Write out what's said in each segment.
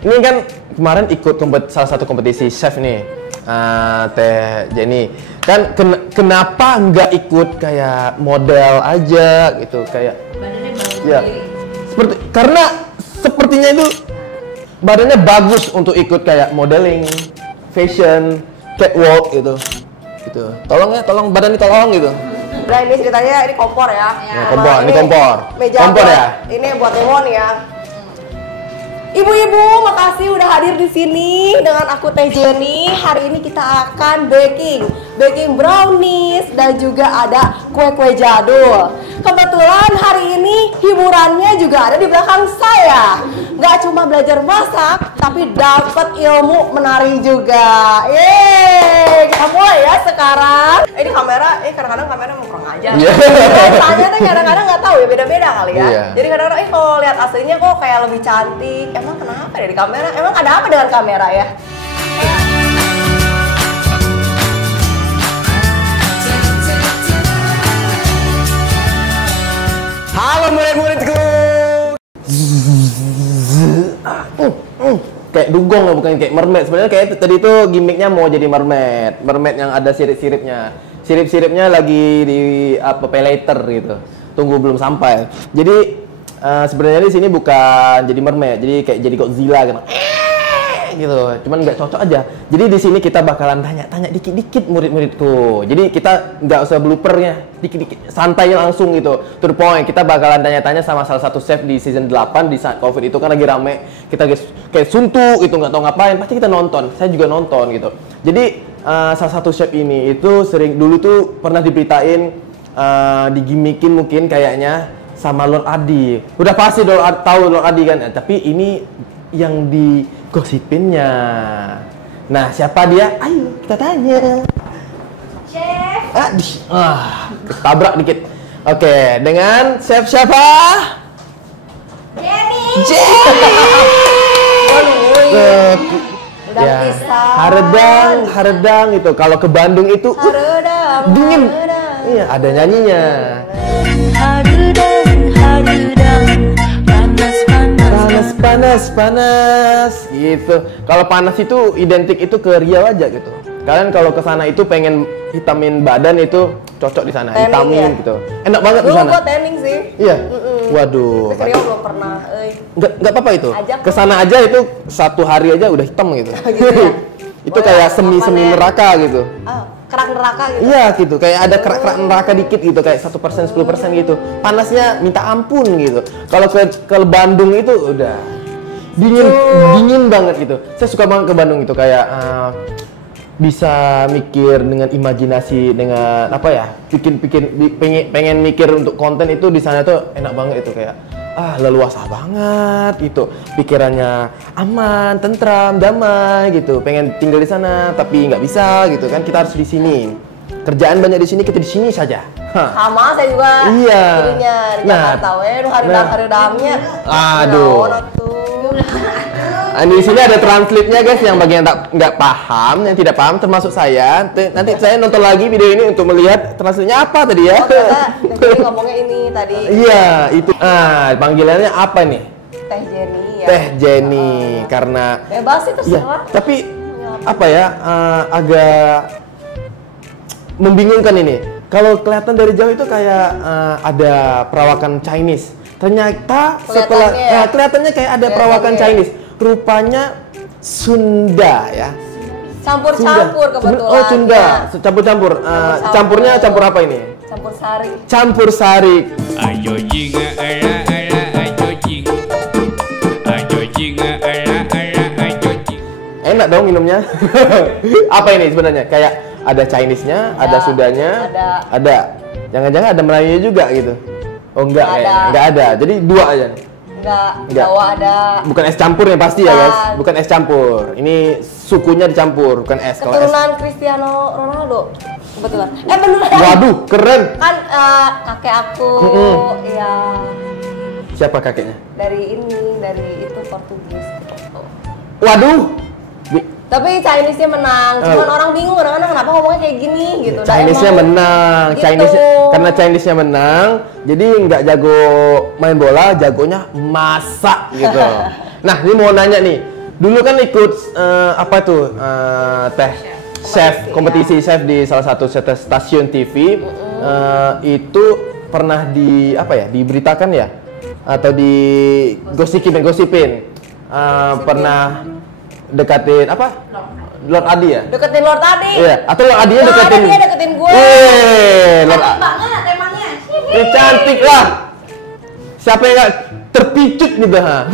Ini kan kemarin ikut salah satu kompetisi chef nih, Teh Jenny. Kan kenapa nggak ikut kayak model aja gitu, kayak badannya bagus. ya. Karena sepertinya itu badannya bagus untuk ikut kayak modeling, fashion, catwalk gitu. Gitu. Tolong badan tolong gitu. Nah ini ceritanya ini kompor ya. Ini kompor. Meja kompor buat, ya. Ini buat lemon ya. Ibu-ibu, makasih udah hadir di sini dengan aku Teh Jenny. Hari ini kita akan baking brownies dan juga ada kue-kue jadul. Kebetulan hari ini hiburannya juga ada di belakang saya. Nggak cuma belajar masak, tapi dapat ilmu menari juga. Yeay, kita mulai ya sekarang. Ini kamera, kadang-kadang kamera emang kurang ajar. Rasanya tuh kadang-kadang nggak tahu ya, beda-beda kali ya. Iya. Jadi kadang-kadang kalau lihat aslinya kok kayak lebih cantik. Emang kenapa ya di kamera? Emang ada apa dengan kamera ya? Halo murid-muridku. Kayak dugong lah, bukan kayak mermaid. Sebenarnya kayak tadi itu gimmicknya mau jadi mermaid yang ada sirip-siripnya. Sirip-siripnya lagi di pay later gitu. Tunggu belum sampai. Jadi sebenarnya di sini bukan jadi mermaid, jadi kayak jadi Godzilla gitu. Cuman nggak cocok aja. Jadi di sini kita bakalan tanya-tanya dikit-dikit murid-muridku. Jadi kita nggak usah bloopernya, dikit-dikit, santai langsung gitu. To the point. Kita bakalan tanya-tanya sama salah satu chef di season 8 di saat Covid itu kan lagi rame. Kita kayak suntuk itu nggak tahu ngapain. Pasti kita nonton. Saya juga nonton gitu. Jadi salah satu chef ini itu dulu tuh pernah diberitain digimikin mungkin kayaknya sama Lord Adi. Udah pasti tahu Lord Adi kan. Tapi ini yang digosipinnya. Nah, siapa dia? Ayo kita tanya. Chef. Tabrak dikit. Oke, dengan chef siapa? Jenny. Udah Ya, pisah. Haredang itu. Kalau ke Bandung itu Haredang, dingin. haredang. Iya, ada nyanyinya. Panas gitu. Kalau panas itu identik itu ke Riau aja gitu. Kalian kalau ke sana itu pengen hitamin badan itu cocok di sana, hitamin gitu. Enak banget di sana. Dulu gua tanning sih. Iya. Waduh. Tapi ke Riau belum pernah. Enggak apa-apa itu. Ke sana aja itu 1 hari aja udah hitam gitu. Gitu ya? Itu kayak semi neraka gitu. Kerak neraka gitu. Iya gitu, kayak ada kerak neraka dikit gitu, kayak 1%, 10% gitu. Panasnya minta ampun gitu. Kalau ke Bandung itu udah dingin banget gitu. Saya suka banget ke Bandung itu, kayak bisa mikir dengan imajinasi, dengan apa ya, pengen mikir untuk konten itu di sana tuh enak banget itu, kayak leluasa banget gitu, pikirannya aman, tentram, damai gitu, pengen tinggal di sana tapi nggak bisa gitu kan, kita harus di sini, kerjaan banyak di sini, kita di sini saja. Sama saya juga. Iya. Jadinya di Jakarta, haredang-haredangnya. Aduh. Di sini ada translate-nya guys, yang bagian nggak paham, yang tidak paham termasuk saya. Nanti saya nonton lagi video ini untuk melihat translate-nya apa tadi ya. Jadi ngomongnya ini tadi. Iya, itu. Panggilannya apa nih? Teh Jenny ya. Teh Jenny, karena bebas sih terserah. Ya, tapi apa ya, agak membingungkan ini. Kalau kelihatan dari jauh itu kayak ada perawakan Chinese. Ternyata setelah kelihatannya kayak ada perawakan Chinese. Rupanya Sunda ya. Campur-campur kebetulan. Oh, Sunda. Campur-campur. Campurnya campur apa ini? Campur sari. Campur sari. Ayo jing ayo jing. Ayo jing ayo jing. Enak dong minumnya. Apa ini sebenarnya? Kayak ada Chinese-nya, ada Sundanya, ada. Jangan-jangan ada Melayunya juga gitu. Oh enggak, enggak ada. Jadi 2 aja. Enggak. Jawa ada. Bukan es campurnya pasti ya guys. Bukan es campur. Ini sukunya dicampur, bukan es. Keturunan Cristiano Ronaldo. Kebetulan. Beneran. Waduh, keren. Kan kakek aku ya. Siapa kakeknya? Dari itu Portugis. Waduh. Tapi Chinese-nya menang. Cuman orang bingung kadang-kadang kenapa ngomongnya kayak gini gitu. Chinese-nya menang. Gitu. Karena Chinese-nya menang, jadi nggak jago main bola, jagonya masak gitu. Nah, ini mau nanya nih, Dulu kan ikut apa tuh teh chef, kompetisi chef di salah satu stasiun TV. Itu pernah di apa ya? Diberitakan ya? Atau di gosipin. Pernah deketin apa? Lord Adi ya? Deketin Lord Adi. Iya, atau Lord Adi deketin. Dia deketin gue. Lord Cantik banget emangnya. cantik lah. Siapa yang gak terpicut gitu ha?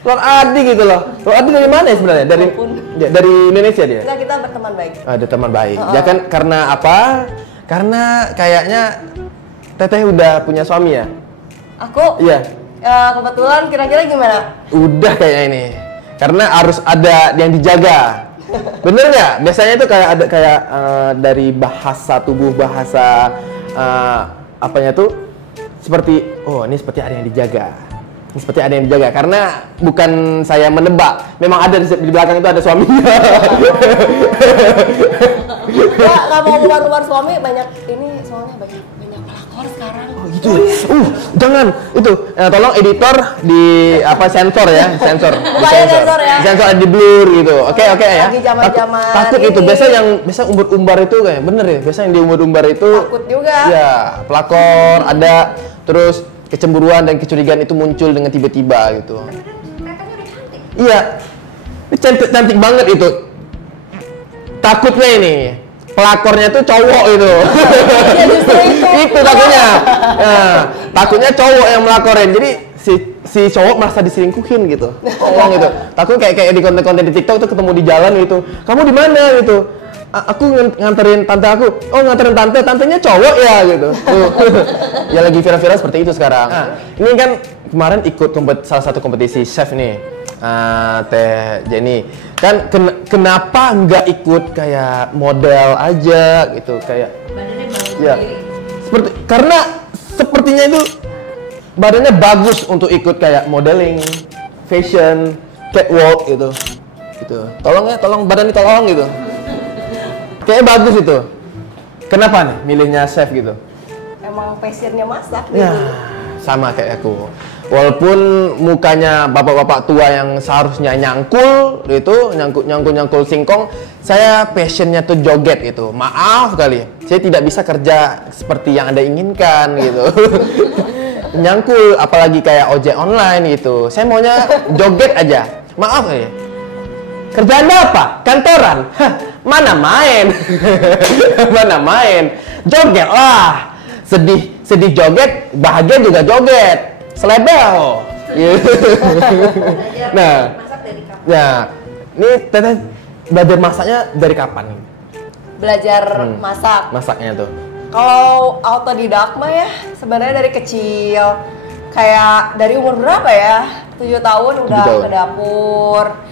Lord Adi gitu loh. Lord Adi dari mana ya sebenarnya? Dari Indonesia dia? Kita berteman baik. Ada teman baik. Ya kan karena apa? Karena kayaknya Teteh udah punya suami ya? Aku? Iya. Kebetulan kira-kira gimana? Udah kayaknya ini. Karena harus ada yang dijaga. Bener nggak? Biasanya itu kayak ada kayak dari bahasa tubuh, bahasa apanya tuh seperti oh ini seperti ada yang dijaga. Ini seperti ada yang dijaga karena bukan saya menebak. Memang ada di belakang itu ada suaminya. Nggak mau keluar suami banyak ini soalnya banyak pelakor sekarang. Oh gitu. Jangan itu. Tolong editor di apa sensor ya, sensor. Bukannya sensor ya. Sensor di blur gitu. Oke ya. Lagi zaman-zaman Takut itu. Biasa umbar-umbar itu kayak bener ya. Biasa yang di umbar-umbar itu takut juga. Ya, pelakor ada terus kecemburuan dan kecurigaan itu muncul dengan tiba-tiba gitu. Iya. Ini cantik banget itu. Takutnya ini pelakornya tuh cowok itu. Ya, justru itu takutnya. Nah, takutnya cowok yang melakorin. Jadi si cowok merasa diselingkuhin gitu. Tolong gitu. Takut kayak di konten-konten di TikTok tuh ketemu di jalan gitu. Kamu di mana gitu? Aku nganterin tante aku. Oh, nganterin tantenya cowok ya gitu. Ya lagi viral-viral seperti itu sekarang. Nah, ini kan kemarin ikut salah satu kompetisi chef nih. Teh Jenny kan kenapa nggak ikut kayak model aja gitu kayak ya karena sepertinya itu badannya bagus untuk ikut kayak modeling, fashion, catwalk gitu. Tolong badannya tolong gitu. Kayaknya bagus itu. Kenapa nih milihnya chef gitu? Emang passionnya masak. Ya, sama kayak aku. Walaupun mukanya bapak-bapak tua yang seharusnya nyangkul gitu, nyangkul singkong, saya passionnya tuh joget gitu. Maaf kali, saya tidak bisa kerja seperti yang Anda inginkan gitu. Nyangkul, apalagi kayak ojek online gitu. Saya maunya joget aja. Maaf ya. Kerjaan apa? Kantoran? Hah, mana main? Mana main? Joget lah. Sedih joget, bahagia juga joget. Selebel. Nah, ini Teteh belajar masaknya dari kapan? Belajar masak. Masaknya tuh. Kalau autodidak mah ya sebenarnya dari kecil. Kayak dari umur berapa ya? 7 tahun udah 7 tahun.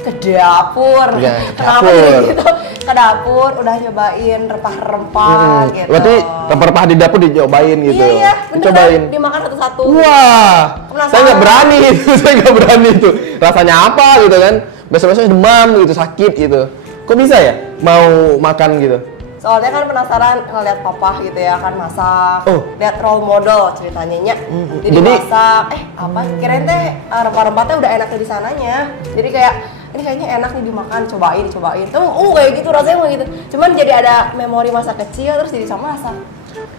ke dapur. Ya, Kenapa jadi gitu? Ke dapur udah nyobain rempah-rempah gitu. Berarti rempah-rempah di dapur dicobain gitu. Iya, beneran. Dicobain. Dimakan satu-satu. Wah, Penasaran. saya nggak berani itu, saya nggak berani itu. Rasanya apa gitu kan? Besok-besok demam gitu, sakit gitu. Kok bisa ya mau makan gitu? Soalnya kan penasaran ngeliat papa gitu ya kan masak. Oh. Lihat role model ceritanya. Jadi masak, apa kirain teh rempah-rempah teh udah enaknya di sananya. Jadi kayak ini kayaknya enak nih dimakan, cobain. Tuh, kayak gitu rasanya kayak gitu. Cuman jadi ada memori masa kecil terus jadi sama masak.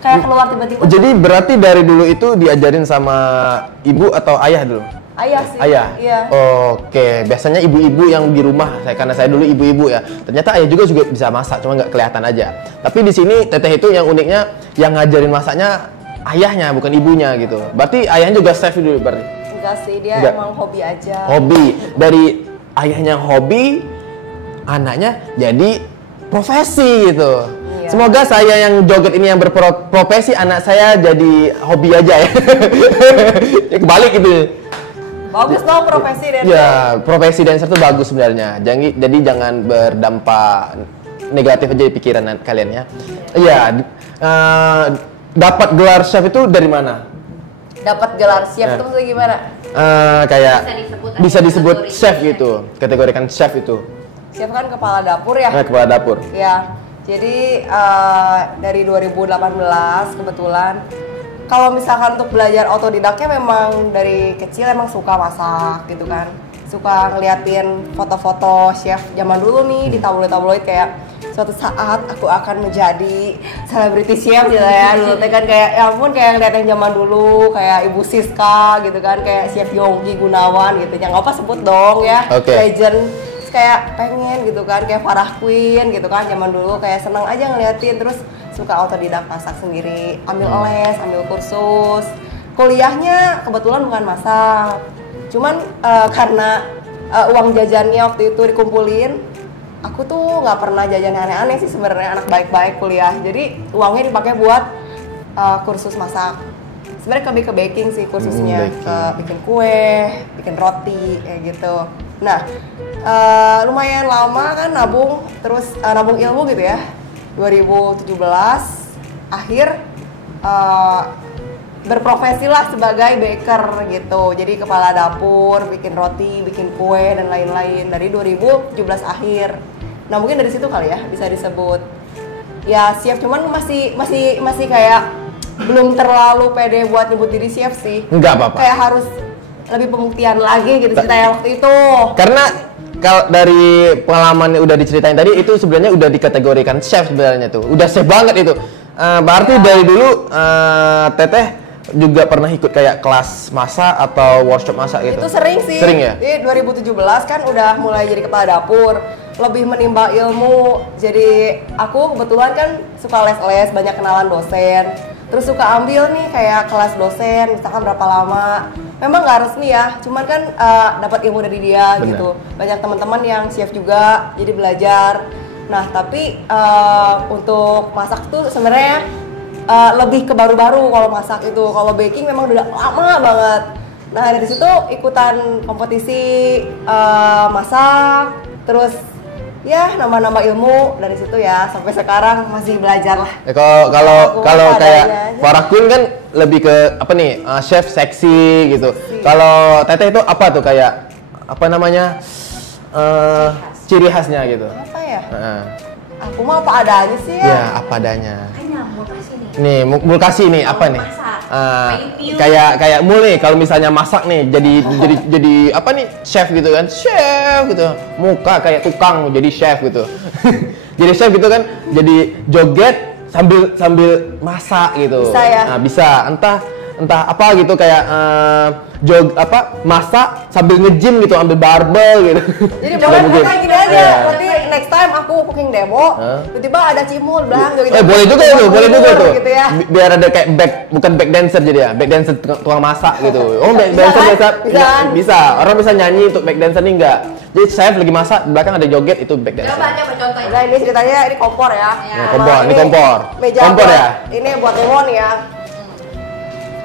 Kayak keluar tiba-tiba. Jadi berarti dari dulu itu diajarin sama ibu atau ayah dulu? Ayah sih. Ayah? Iya. Oke, biasanya ibu-ibu yang di rumah, karena saya dulu ibu-ibu ya. Ternyata ayah juga bisa masak, cuma nggak kelihatan aja. Tapi di sini Teteh itu yang uniknya, yang ngajarin masaknya ayahnya, bukan ibunya gitu. Berarti ayahnya juga chef dulu berarti? Enggak sih, dia Enggak. emang hobi aja. Hobi. Dari ayahnya hobi, anaknya jadi profesi gitu. Iya. Semoga saya yang joget ini yang berprofesi, anak saya jadi hobi aja ya. Ya kebalik gitu. Bagus dong profesi dancer. Ya, profesi dancer itu bagus sebenarnya. Jadi jangan berdampak negatif aja di pikiran kalian ya. Iya, dapat gelar chef itu dari mana? Dapat gelar chef itu maksudnya gimana? Kayak bisa disebut chef gitu, kategorikan chef itu. Chef kan kepala dapur ya? Nah, kepala dapur. Ya, jadi dari 2018 kebetulan kalau misalkan untuk belajar otodidaknya memang dari kecil emang suka masak gitu kan. suka ngeliatin foto-foto chef zaman dulu nih di tabloid-tabloid kayak suatu saat aku akan menjadi selebriti chef gitu ya. Dulu teh kan kayak ya ampun kayak ngeliatin zaman dulu kayak Ibu Siska gitu kan, kayak Chef Yonggi Gunawan gitu. Yang apa sebut dong ya, legend. Terus kayak pengen gitu kan kayak Farah Queen gitu kan zaman dulu, kayak seneng aja ngeliatin. Terus suka autodidak masak sendiri, ambil les, ambil kursus. Kuliahnya kebetulan bukan masak, cuman karena uang jajannya waktu itu dikumpulin, aku tuh nggak pernah jajan aneh-aneh sih sebenarnya, anak baik-baik kuliah. Jadi uangnya dipakai buat kursus masak. Sebenarnya lebih ke baking sih kursusnya, ke bikin kue, bikin roti kayak gitu. Nah, lumayan lama kan nabung, terus nabung ilmu gitu ya. 2017 akhir berprofesi lah sebagai baker gitu. Jadi kepala dapur, bikin roti, bikin kue dan lain-lain dari 2017 akhir. Nah, mungkin dari situ kali ya bisa disebut ya chef, cuman masih kayak belum terlalu pede buat nyebut diri chef sih. Enggak apa-apa. Kayak harus lebih pembuktian lagi gitu ceritanya waktu itu. Karena kalau dari pengalaman yang udah diceritain tadi itu sebenarnya udah dikategorikan chef sebenarnya tuh. Udah chef banget itu. Berarti dari dulu Teteh juga pernah ikut kayak kelas masak atau workshop masak gitu? Itu sering sih. Sering ya? Di 2017 kan udah mulai jadi kepala dapur, lebih menimba ilmu. Jadi aku kebetulan kan suka les-les, banyak kenalan dosen. Terus suka ambil nih kayak kelas dosen, misalkan berapa lama. Memang nggak resmi ya, cuman kan dapat ilmu dari dia. Bener. Gitu. Banyak teman-teman yang chef juga, jadi belajar. Nah, tapi untuk masak tuh sebenarnya lebih ke baru-baru kalau masak itu. Kalau baking memang udah lama banget. Nah, dari situ ikutan kompetisi masak, terus ya nambah-nambah ilmu dari situ ya, sampai sekarang masih belajar lah. Kalau kayak Farah Queen kan lebih ke apa nih, chef seksi gitu. Kalau Teteh itu apa tuh kayak apa namanya ciri khasnya gitu? Apa ya? Aku mah apa adanya sih ya. Ya apa adanya. Nih, mul kasih nih apa nih? Kayak mul nih kalau misalnya masak nih jadi apa nih, chef gitu kan, chef gitu, muka kayak tukang jadi chef gitu. Jadi chef gitu kan, jadi joget sambil masak gitu. Bisa ya? Nah, bisa entah apa gitu kayak masak sambil nge-gym gitu, ambil barbel gitu. Jadi boleh kayak gini aja. Berarti next time aku cooking demo, tiba-tiba ada Cimul bilang gitu. Boleh juga itu, boleh juga tuh. Gitu ya. Biar ada kayak bukan back dancer jadi ya, back dancer tukang masak gitu. Oh, back dancer bisa. Orang bisa nyanyi untuk back dancer nih enggak. Jadi chef lagi masak, di belakang ada joget, itu back dancer. Coba contohnya. Nah, ini ceritanya ini kompor ya. Ini kompor. Meja kompor ya. Ini buat demo nih ya.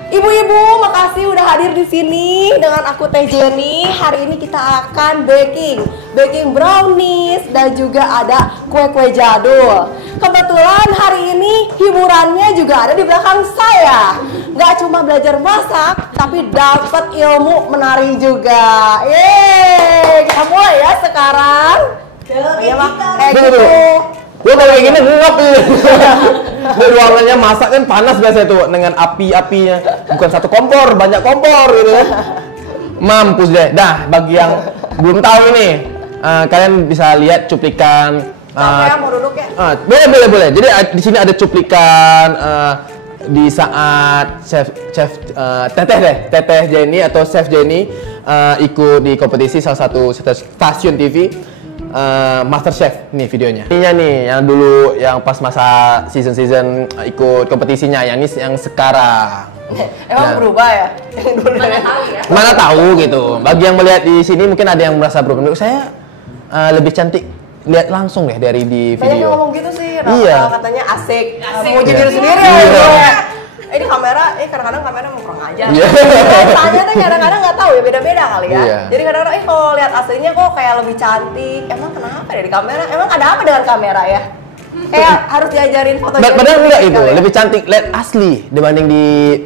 Ibu-ibu, makasih udah hadir di sini dengan aku Teh Jenny. Hari ini kita akan baking brownies dan juga ada kue-kue jadul. Kebetulan hari ini hiburannya juga ada di belakang saya. Nggak cuma belajar masak, tapi dapat ilmu menari juga. Yeay, kita mulai ya sekarang. Iya mak, kayak gitu. Gue kalau kayak gini ngap gitu. Ruangannya masak kan panas biasa tuh dengan api-apinya. Bukan satu kompor, banyak kompor gitu kan. Mampus deh. Dah, bagi yang belum tahu ini, kalian bisa lihat cuplikan. Mau duduk ya? Boleh. Jadi di sini ada cuplikan di saat chef Teteh Jenny atau Chef Jenny ikut di kompetisi salah satu stasiun TV. Master Chef nih videonya. Ininya nih yang dulu yang pas masa season ikut kompetisinya, yang ini yang sekarang. Emang berubah ya? Yang dulu Mana tahu ya? Mana tahu gitu. Bagi yang melihat di sini mungkin ada yang merasa berubah. Menurut saya lebih cantik lihat langsung deh dari di video. Banyak yang ngomong gitu sih. Iya. Katanya asik. Mau Iya. jujur sendiri ya. Ini kamera, kadang-kadang kamera mau kurang aja. Iya. Tanya tuh kadang-kadang nggak tahu ya, beda-beda kali ya. Iya. Jadi kadang-kadang kalau lihat aslinya kok kayak lebih cantik. Emang kenapa ya di kamera? Emang ada apa dengan kamera ya? Kayak harus diajarin foto. Padahal enggak itu, lebih cantik lihat asli dibanding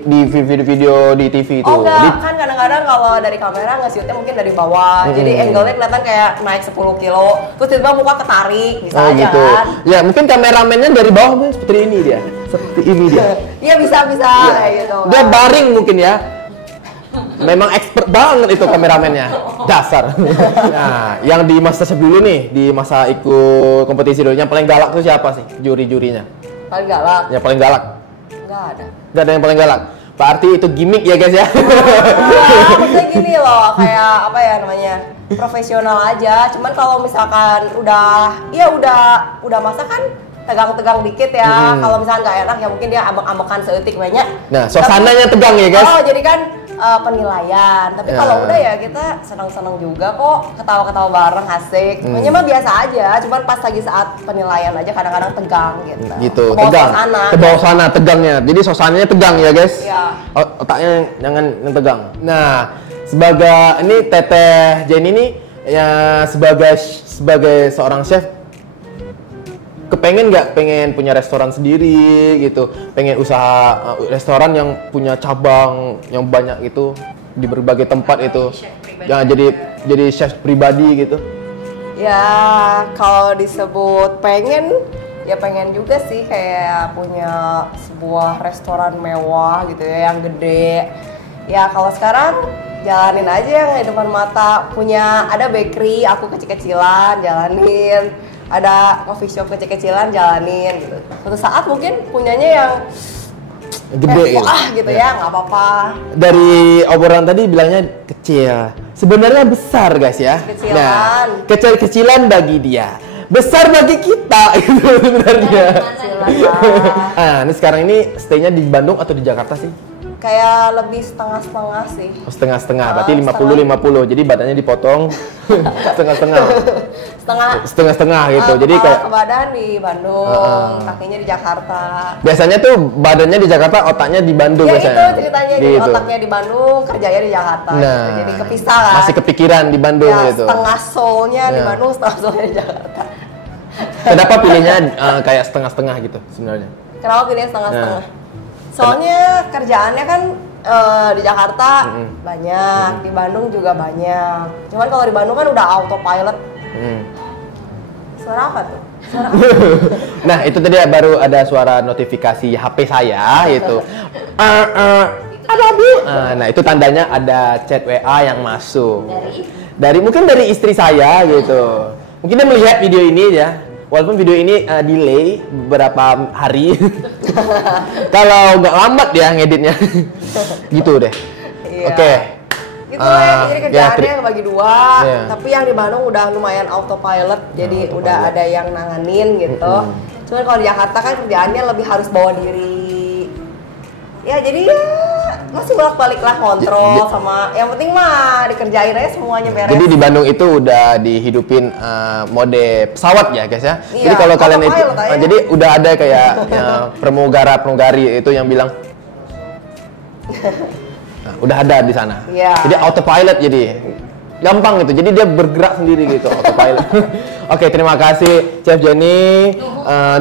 di video-video di TV itu. Oh enggak, kan kadang-kadang kalau dari kamera nge-shootnya mungkin dari bawah. Jadi angle-nya kelihatan kayak naik 10 kilo. Terus tiba-tiba muka ketarik, bisa aja gitu. kan. Ya mungkin kameramennya dari bawah mungkin seperti ini dia. Seperti ini dia. Iya bisa kayak gitu. Dia baring mungkin ya. Memang expert banget itu kameramennya. Dasar. Nah, yang di MasterChef dulu nih, di masa ikut kompetisi dulu, yang paling galak tuh siapa sih juri-jurinya? Paling galak? Yang paling galak? Nggak ada. Nggak ada yang paling galak? Berarti itu gimmick ya guys ya? Iya, maksudnya gini loh, kayak apa ya namanya, profesional aja. Cuman kalau misalkan udah masak kan tegang-tegang dikit ya. Kalau misalkan nggak enak ya mungkin dia ambek-ambekan seetik banyak. Nah, suasananya tegang ya guys? Oh, jadi kan penilaian. Tapi kalau udah ya kita senang-senang juga kok, ketawa-ketawa bareng asik. Pokoknya mah biasa aja. Cuman pas lagi saat penilaian aja kadang-kadang tegang gitu. Gitu, Kebawa tegang. suasana. Ke bawah sana tegangnya. Jadi suasananya tegang ya guys? Iya. Otaknya jangan yang tegang. Nah, sebagai ini Teteh Jenny ini ya sebagai seorang chef, kepengen nggak pengen punya restoran sendiri gitu, pengen usaha restoran yang punya cabang yang banyak itu di berbagai tempat itu, ya jadi chef pribadi gitu. Ya kalau disebut pengen, ya pengen juga sih kayak punya sebuah restoran mewah gitu ya yang gede. Ya kalau sekarang jalanin aja yang di depan mata, punya ada bakery, aku kecil-kecilan jalanin. Ada coffee shop kecil-kecilan jalanin gitu. Suatu saat mungkin punyanya yang Gede gitu. gitu ya, nggak apa-apa. Dari obrolan tadi bilangnya kecil, sebenarnya besar guys ya. Kecilan. Nah, kecil-kecilan bagi dia, besar bagi kita itu sebenarnya. Kecilan lah. Ah, ini sekarang ini stay-nya di Bandung atau di Jakarta sih? Kayak lebih setengah-setengah sih. Oh, setengah-setengah, berarti 50-50. Jadi badannya dipotong setengah-setengah. Setengah-setengah gitu. Jadi kayak ke badan di Bandung, kakinya di Jakarta. biasanya tuh badannya di Jakarta, otaknya di Bandung Ya biasanya. itu ceritanya, jadi Gitu. otaknya di Bandung, kerjanya di Jakarta. Nah, Gitu. Jadi kepisah kan. masih kepikiran di Bandung Ya, gitu. setengah soul-nya di Ya. Bandung, setengah soul-nya di Jakarta. Kenapa pilihnya kayak setengah-setengah gitu sebenarnya? Kenapa pilih setengah-setengah? Nah. Soalnya kerjaannya kan di Jakarta banyak, di Bandung juga banyak. Cuman kalau di Bandung kan udah autopilot. Suara apa tuh? Suara apa? Nah, itu tadi baru ada suara notifikasi HP saya gitu. Ada Bu. Nah, itu tandanya ada chat WA yang masuk. Mungkin dari istri saya gitu. Mungkin dia melihat video ini ya. Walaupun video ini delay beberapa hari. Kalau nggak lambat dia ngeditnya. Gitu deh. Iya. Oke. Gitu lah, jadi kerjaannya ya, kebagi dua. Iya. Tapi yang di Bandung udah lumayan autopilot, jadi udah ada yang nanganin gitu. Cuman kalau di Jakarta kan kerjaannya lebih harus bawa diri. Ya jadi ya masih bolak-balik lah kontrol sama. Yang penting mah dikerjain aja semuanya beres. Jadi di Bandung itu udah dihidupin mode pesawat ya guys ya. Iya, Jadi kalau kalian itu, autopilot aja. jadi udah ada kayak pramugari itu yang bilang, nah, udah ada di sana. Iya. Jadi autopilot jadi gampang gitu. Jadi dia bergerak sendiri gitu autopilot. Oke, terima kasih Chef Jenny,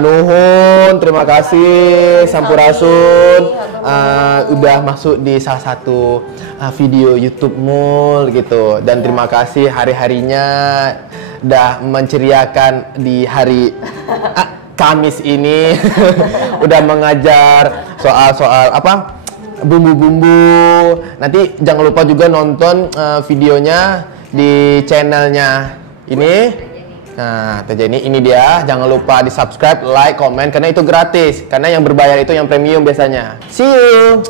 nuhun, terima kasih Sampurasun. Udah masuk di salah satu video YouTube Mul gitu, dan terima kasih hari-harinya udah menceriakan di hari Kamis ini. Udah mengajar soal-soal apa bumbu-bumbu. Nanti jangan lupa juga nonton videonya di channelnya ini. Nah, Teh Jenny ini dia. Jangan lupa di subscribe, like, komen, karena itu gratis. Karena yang berbayar itu yang premium biasanya. See you.